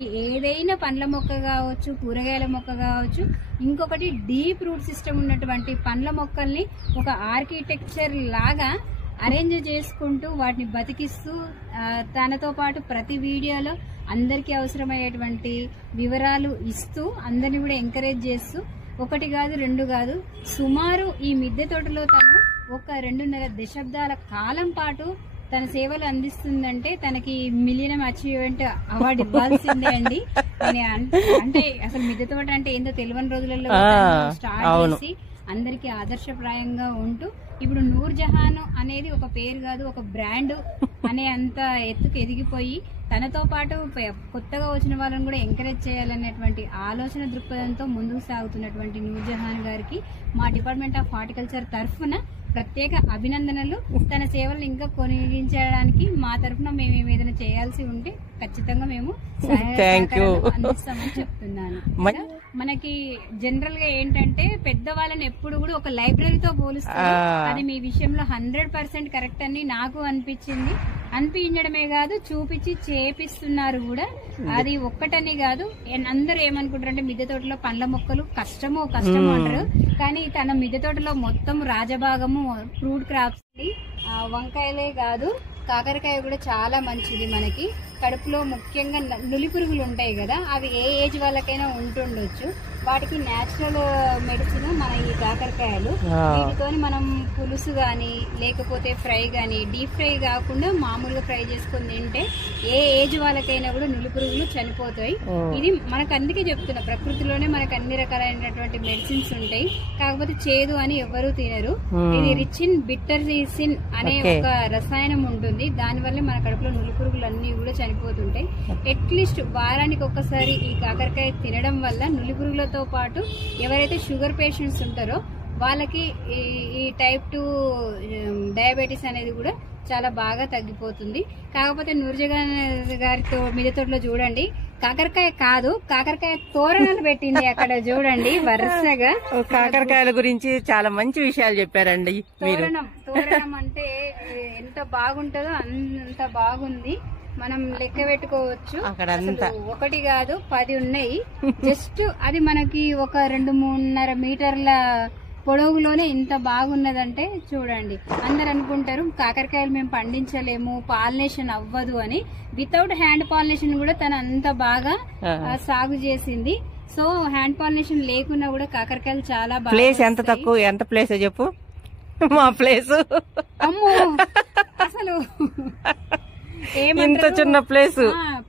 ఏదైనా పండ్ల మొక్క కావచ్చు, కూరగాయల మొక్క కావచ్చు, ఇంకొకటి డీప్ రూట్ సిస్టమ్ ఉన్నటువంటి పండ్ల మొక్కల్ని ఒక ఆర్కిటెక్చర్ లాగా అరేంజ్ చేసుకుంటూ వాటిని బతికిస్తూ తనతో పాటు ప్రతి వీడియోలో అందరికీ అవసరమయ్యేటువంటి వివరాలు ఇస్తూ అందరిని కూడా ఎంకరేజ్ చేస్తూ ఒకటి కాదు రెండు కాదు సుమారు ఈ మిద్దె తోటలో తను ఒక 2.5 దశాబ్దాల కాలం పాటు తన సేవలు అందిస్తుందంటే తనకి మిలియన్ అచీవ్మెంట్ అవార్డు ఇవ్వాల్సిందే అండి. అంటే అసలు మిద్దె తోట అంటే ఏందో తెలియని రోజులలో స్టార్ట్ చేసి అందరికి ఆదర్శప్రాయంగా ఉంటూ ఇప్పుడు నూర్ జహాన్ అనేది ఒక పేరు కాదు, ఒక బ్రాండ్ అనే అంత ఎత్తుకు ఎదిగిపోయి తనతో పాటు కొత్తగా వచ్చిన వాళ్ళని కూడా ఎంకరేజ్ చేయాలనేటువంటి ఆలోచన దృక్పథంతో ముందుకు సాగుతున్నటువంటి నూర్ జహాన్ గారికి మా డిపార్ట్మెంట్ ఆఫ్ హార్టికల్చర్ తరఫున ప్రత్యేక అభినందనలు. తన సేవలను ఇంకా కొనసాగించడానికి మా తరఫున మేము ఏదైనా చేయాల్సి ఉంటే ఖచ్చితంగా మేము అందిస్తామని చెప్తున్నాను. మనకి జనరల్ గా ఏంటంటే పెద్దవాళ్ళని ఎప్పుడు కూడా ఒక లైబ్రరీతో పోలుస్తారు. అది మీ విషయంలో 100% కరెక్ట్ అని నాకు అనిపించింది. అనిపించడమే కాదు చూపించి చేపిస్తున్నారు కూడా. అది ఒక్కటని కాదు, అందరూ ఏమనుకుంటారంటే మిద్దె తోటలో పండ్ల మొక్కలు కష్టము అంటారు. కానీ తన మిద్దె తోటలో మొత్తం రాజభాగము ఫ్రూట్ క్రాప్స్, వంకాయలే కాదు కాకరకాయ కూడా చాలా మంచిది. మనకి కడుపులో ముఖ్యంగా నులి పురుగులు ఉంటాయి కదా, అవి ఏ ఏజ్ వాళ్ళకైనా ఉంటుండొచ్చు. వాటికి న్యాచురల్ మెడిసిన్ మన ఈ కాకరకాయలు. వీటితో మనం పులుసు గాని లేకపోతే ఫ్రై గాని, డీప్ ఫ్రై కాకుండా మామూలుగా ఫ్రై చేసుకుని తింటే ఏ ఏజ్ వాళ్ళకైనా కూడా నులి పురుగులు చనిపోతాయి. ఇది మనకు అందుకే చెప్తున్నా, ప్రకృతిలోనే మనకు అన్ని రకాలైనటువంటి మెడిసిన్స్ ఉంటాయి. కాకపోతే చేదు అని ఎవరు తినరు. ఇది రిచ్ ఇన్ బిట్టర్సిన్ అనే ఒక రసాయనం ఉంటుంది. దానివల్ల మన కడుపులో నులి పురుగులు అన్ని కూడా చనిపోతుంటాయి. అట్లీస్ట్ వారానికి ఒక్కసారి ఈ కాకరకాయ తినడం వల్ల నులి పురుగులతో పాటు ఎవరైతే షుగర్ పేషెంట్స్ ఉంటారో వాళ్ళకి ఈ టైప్ 2 డయాబెటీస్ అనేది కూడా చాలా బాగా తగ్గిపోతుంది. కాకపోతే నూర్జహాన్ గారితో మిద్దె తోటలో చూడండి, కాకరకాయ కాదు కాకరకాయ తోరణాలు పెట్టింది అక్కడ చూడండి వరుసగా. కాకరకాయల గురించి చాలా మంచి విషయాలు చెప్పారండి. తోరణం అంటే ఎంత బాగుంటుందో అంత బాగుంది. మనం లెక్క పెట్టుకోవచ్చు. ఒకటి కాదు 10 ఉన్నాయి. జస్ట్ అది మనకి ఒక 2-3.5 మీటర్ల పొడవులోనే ఇంత బాగున్నదంటే చూడండి. అందరు అనుకుంటారు కాకరకాయలు మేము పండించలేము, పాలినేషన్ అవ్వదు అని. వితౌట్ హ్యాండ్ పాలినేషన్ కూడా తను అంత బాగా సాగు చేసింది. సో హ్యాండ్ పాలినేషన్ లేకున్నా కూడా కాకరకాయలు చాలా బాగా. ప్లేస్ ఎంత తక్కువ, ఎంత ప్లేస్ చెప్పు. మా ప్లేస్ అమ్మో అసలు ఇంత చిన్న ప్లేస్.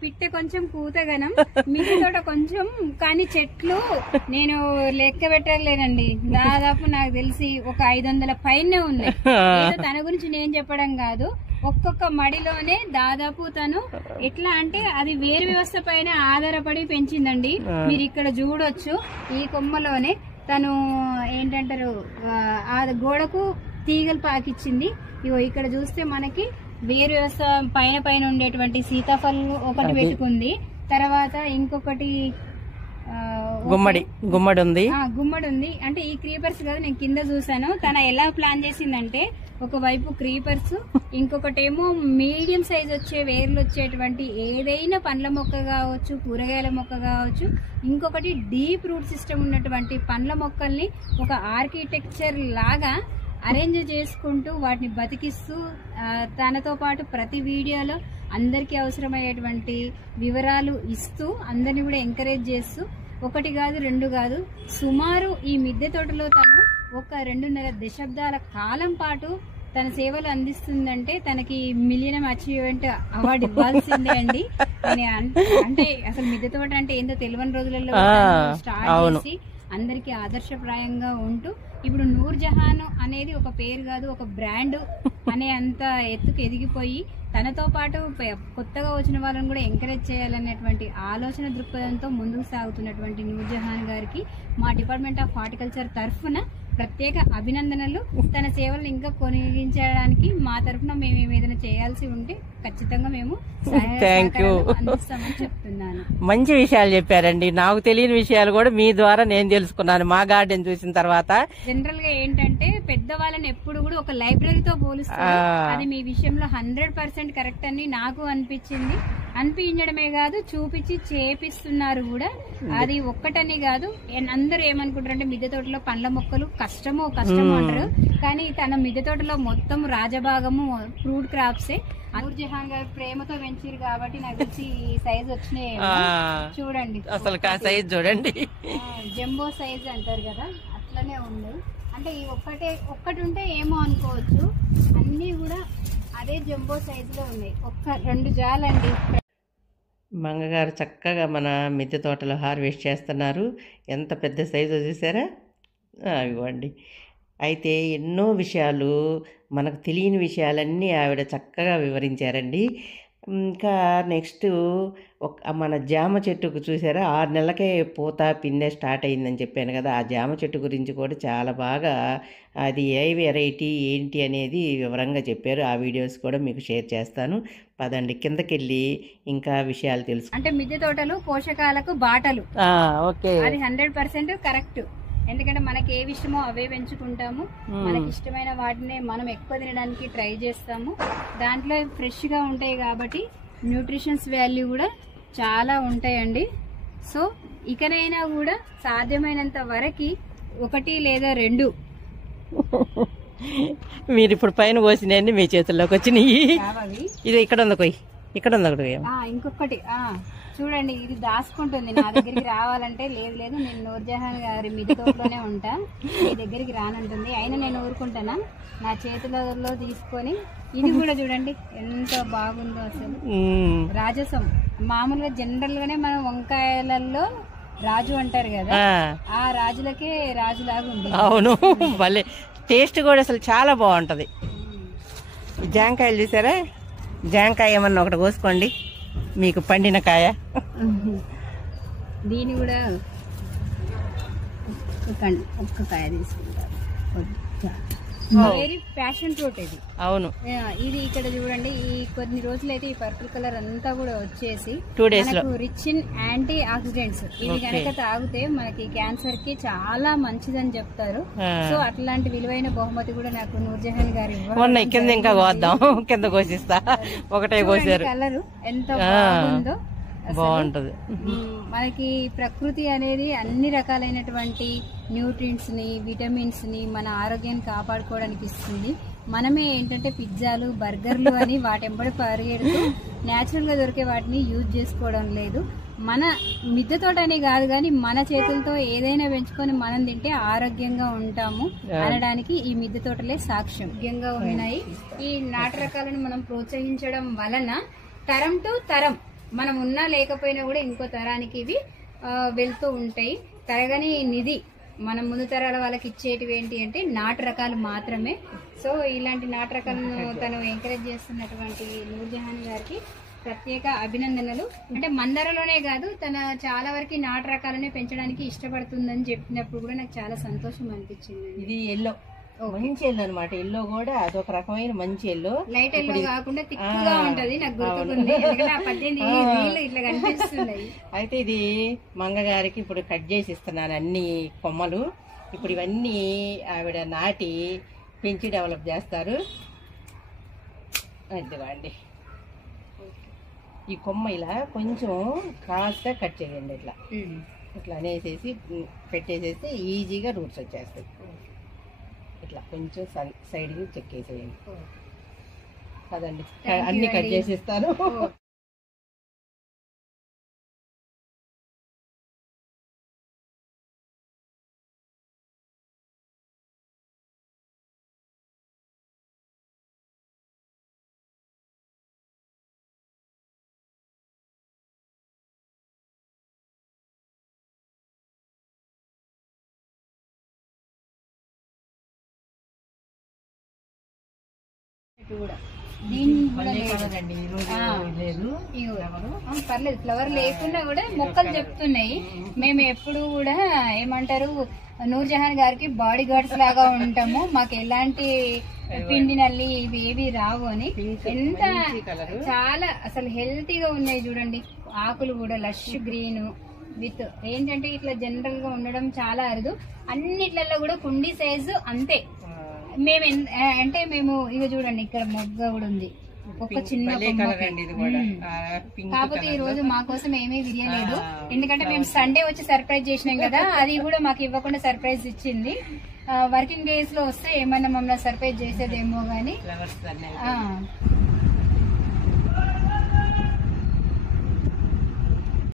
పిట్టె కొంచెం కూతగనం, మిద్దె తోట కొంచెం. కానీ చెట్లు నేను లెక్క పెట్టలేనండి, దాదాపు నాకు తెలిసి ఒక 500 పైనే ఉన్నాయి. తన గురించి నేను చెప్పడం కాదు, ఒక్కొక్క మడిలోనే దాదాపు తను ఎట్లా అంటే అది వేరు వ్యవస్థ పైన ఆధారపడి పెంచిందండి. మీరు ఇక్కడ చూడొచ్చు ఈ కొమ్మలోనే తను ఏంటంటారు ఆ గోడకు తీగలు పాకిచ్చింది. ఇగో ఇక్కడ చూస్తే మనకి వేరు వ్యవస్థ పైన ఉండేటువంటి సీతాఫలం ఒకటి పెట్టుకుంది. తర్వాత ఇంకొకటి గుమ్మడి ఉంది. అంటే ఈ క్రీపర్స్ కదా, నేను కింద చూసాను. తన ఎలా ప్లాన్ చేసిందంటే ఒకవైపు క్రీపర్స్, ఇంకొకటేమో మీడియం సైజ్ వచ్చే వేర్లు వచ్చేటువంటి ఏదైనా పండ్ల మొక్క కావచ్చు, కూరగాయల మొక్క కావచ్చు, ఇంకొకటి డీప్ రూట్ సిస్టమ్ ఉన్నటువంటి పండ్ల మొక్కల్ని ఒక ఆర్కిటెక్చర్ లాగా అరేంజ్ చేసుకుంటూ వాటిని బతికిస్తూ తనతో పాటు ప్రతి వీడియోలో అందరికీ అవసరమయ్యేటువంటి వివరాలు ఇస్తూ అందరిని కూడా ఎంకరేజ్ చేస్తూ ఒకటి కాదు రెండు కాదు సుమారు ఈ మిద్దె తోటలో తను ఒక 2.5 దశాబ్దాల కాలం పాటు తన సేవలు అందిస్తుందంటే తనకి మిలియన్ అచీవ్మెంట్ అవార్డు ఇవ్వాల్సిందే అండి. అంటే అసలు మిద్దె తోట అంటే ఏందో తెలియని రోజులలో స్టార్ట్ చేసి అందరికి ఆదర్శప్రాయంగా ఉంటూ ఇప్పుడు నూర్ జహాన్ అనేది ఒక పేరు కాదు, ఒక బ్రాండ్ అనే అంత ఎత్తుకు ఎదిగిపోయి తనతో పాటు కొత్తగా వచ్చిన వాళ్ళని కూడా ఎంకరేజ్ చేయాలనేటువంటి ఆలోచన దృక్పథంతో ముందుకు సాగుతున్నటువంటి నూర్ జహాన్ గారికి మా డిపార్ట్మెంట్ ఆఫ్ హార్టికల్చర్ తరఫున ప్రత్యేక అభినందనలు. తన సేవలను ఇంకా కొనసాగించడానికి మా తరఫున మేము ఏదైనా చేయాల్సి ఉంటే ఖచ్చితంగా మేము థ్యాంక్ యూ, అందిస్తామని చెప్తున్నాను. మంచి విషయాలు చెప్పారండి. నాకు తెలియని విషయాలు కూడా మీ ద్వారా నేను తెలుసుకున్నాను మా గార్డెన్ చూసిన తర్వాత. జనరల్ గా ఏంటంటే పెద్దవాళ్ళని ఎప్పుడు కూడా ఒక లైబ్రరీతో పోలుస్తారు. అది మీ విషయంలో 100% కరెక్ట్ అని నాకు అనిపించింది. అనిపించడమే కాదు, చూపించి చేపిస్తున్నారు కూడా. అది ఒక్కటని కాదు, అందరూ ఏమనుకుంటారంటే మిద్దె తోటలో పండ్ల మొక్కలు కష్టము అంటారు. కానీ తన మిద్దె తోటలో మొత్తం రాజభాగము ఫ్రూట్ క్రాప్సే. నూర్జహాన్ గారు ప్రేమతో పెంచారు కాబట్టి నాకు తెలిసి ఈ సైజ్ వచ్చినాయి. చూడండి అసలు సైజ్ చూడండి, జంబో సైజ్ అంటారు కదా, అట్లనే ఉంది. అంటే ఈ ఒక్కటి ఉంటే ఏమో అనుకోవచ్చు, అన్ని కూడా అదే జంబో సైజ్ లో ఉన్నాయి. 2 జాలండి. మంగగారు చక్కగా మన మిద్దె తోటలో హార్వెస్ట్ చేస్తున్నారు. ఎంత పెద్ద సైజు చూసారా, ఇవ్వండి. అయితే ఎన్నో విషయాలు, మనకు తెలియని విషయాలన్నీ ఆవిడ చక్కగా వివరించారండి. ఇంకా నెక్స్ట్ మన జామ చెట్టుకు చూసారా, 6 నెలలకే పూత పిందె స్టార్ట్ అయిందని చెప్పాను కదా. ఆ జామ చెట్టు గురించి కూడా చాలా బాగా, అది ఏ వెరైటీ ఏంటి అనేది వివరంగా చెప్పారు. ఆ వీడియోస్ కూడా మీకు షేర్ చేస్తాను. పదండి కిందకెళ్ళి ఇంకా విషయాలు తెలుసు. అంటే మిద్దె తోటలు పోషకాలకు బాటలు. ఓకే, అది 100% కరెక్ట్. ఎందుకంటే మనకి ఏ ఇష్టమో అవే పెంచుకుంటాము. మనకి ఇష్టమైన వాటిని మనం ఎక్కువ తినడానికి ట్రై చేస్తాము. దాంట్లో ఫ్రెష్ గా ఉంటాయి కాబట్టి న్యూట్రిషన్స్ వాల్యూ కూడా చాలా ఉంటాయండి. సో ఇకనైనా కూడా సాధ్యమైనంత వరకు 1 లేదా 2 మీరు ఇప్పుడు పైన పోసినాయండి మీ చేతుల్లోకి వచ్చినాయి. ఇది ఇక్కడ ఉంది, కొయ్యి ఇక్కడ ఉంది ఒకటి. ఇంకొకటి చూడండి, ఇది దాచుకుంటుంది. నా దగ్గరికి రావాలంటే లేదు నేను నూర్జహాన్ గారి మిద్దె తోటలోనే ఉంటా, మీ దగ్గరికి రానంటుంది. అయినా నేను ఊరుకుంటానా, నా చేతులలో తీసుకొని. ఇది కూడా చూడండి ఎంత బాగుందో అసలు. రాజసం మామూలుగా జనరల్ గానే మనం వంకాయలలో రాజు అంటారు కదా, ఆ రాజులకే రాజులాగా ఉంది. అవును, భలే టేస్ట్ కూడా అసలు చాలా బాగుంటది. జాంకాయలు చూసారా, జాంకాయ ఏమన్నా ఒకటి కోసుకోండి, మీకు పండిన కాయ. దీని కూడా ఒక్క కాయ తీసుకుంటారు. వెరీ ప్యాషన్ ఫ్రూట్ ఇది. అవును, ఇది ఇక్కడ చూడండి, ఈ కొన్ని రోజులైతే ఈ పర్పుల్ కలర్ అంతా కూడా వచ్చేసి 2 days లో రిచ్ ఇన్ యాంటీ ఆక్సిడెంట్స్. ఇది కనుక తాగితే మనకి క్యాన్సర్ కి చాలా మంచిదని చెప్తారు. సో అట్లాంటి విలువైన బహుమతి కూడా నాకు నూర్జహాన్ గారు ఉన్నాయి. కింద ఇంకా కోద్దాం, కింద కోసిస్తా. ఒకటే కోసారు. కలర్ ఎంత బాగుందో, బాగుంటది. మనకి ప్రకృతి అనేది అన్ని రకాలైనటువంటి న్యూట్రియంట్స్ ని, విటమిన్స్ ని మన ఆరోగ్యాన్ని కాపాడుకోవడానికి ఇస్తుంది. మనమే ఏంటంటే పిజ్జాలు, బర్గర్లు అని వాటెంబడి పరిగెడుతూ న్యాచురల్ గా దొరికే వాటిని యూజ్ చేసుకోవడం లేదు. మన మిద్దె తోట అని కాదు కానీ మన చేతులతో ఏదైనా పెంచుకొని మనం తింటే ఆరోగ్యంగా ఉంటాము అనడానికి ఈ మిద్దె తోటలే సాక్ష్యం. ఆరోగ్యంగా ఉన్నాయి. ఈ నాటు రకాలను మనం ప్రోత్సహించడం వలన తరం టు తరం, మనం ఉన్నా లేకపోయినా కూడా ఇంకో తరానికి ఇవి వెళ్తూ ఉంటాయి. తరగని నిధి మనం ముందు తరాల వాళ్ళకి ఇచ్చేటివి ఏంటి అంటే నాటు రకాలు మాత్రమే. సో ఇలాంటి నాటు రకాలను తను ఎంకరేజ్ చేస్తున్నటువంటి నూర్జహాన్ గారికి ప్రత్యేక అభినందనలు. అంటే మందరలోనే కాదు, తన చాలా వరకు నాటు రకాలనే పెంచడానికి ఇష్టపడుతుందని చెప్పినప్పుడు కూడా నాకు చాలా సంతోషం అనిపించింది. ఇది ఎల్లో, మంచి ఎల్లో అనమాట. ఎల్లో కూడా అదొక రకమైన మంచి ఎల్లో, లైట్ ఎల్లో కాకుండా తిక్కుగా ఉంటది. నాకు గుర్తుకుంది, ఎందుకంటే ఆ 18 ఇట్లా కనిపిస్తున్నాయి. అయితే ఇది మంగగారికి ఇప్పుడు కట్ చేసి ఇస్తున్నాను అన్ని కొమ్మలు. ఇప్పుడు ఇవన్నీ ఆవిడ నాటి పెంచి డెవలప్ చేస్తారు. అండి ఈ కొమ్మ ఇలా కొంచెం కాస్త కట్ చేయండి, ఇట్లా ఇట్లా అనేసేసి పెట్టేసేసి ఈజీగా రూట్స్ వచ్చేస్తాయి. ఇట్లా కొంచెం సైడ్ చెక్కేసేయండి కదండి. అన్ని కట్ చేసిస్తాను. పర్లేదు, ఫ్లవర్ లేకున్నా కూడా మొక్కలు చెప్తున్నాయి. మేము ఎప్పుడు కూడా ఏమంటారు, నూర్జహాన్ గారికి బాడీ గార్డ్స్ లాగా ఉంటాము. మాకు ఎలాంటి పిండి నల్లి ఇవి ఏవి రావు అని. ఎంత చాలా అసలు హెల్తీగా ఉన్నాయి చూడండి. ఆకులు కూడా లష్ గ్రీన్ విత్ ఏంటంటే ఇట్లా జనరల్ గా ఉండడం చాలా అరుదు. అన్నిట్లలో కూడా కుండీ సైజు అంతే. మేము అంటే మేము ఇక చూడండి ఇక్కడ మొగ్గ కూడా ఉంది, ఒక చిన్న కాకపోతే ఈ రోజు మా కోసం ఏమీ విరియలేదు, ఎందుకంటే మేము సండే వచ్చి సర్ప్రైజ్ చేసినాం కదా, అది కూడా మాకు ఇవ్వకుండా సర్ప్రైజ్ ఇచ్చింది. వర్కింగ్ డేస్ లో వస్తే ఏమన్నా మమ్మల్ని సర్ప్రైజ్ చేసేదేమో గానీ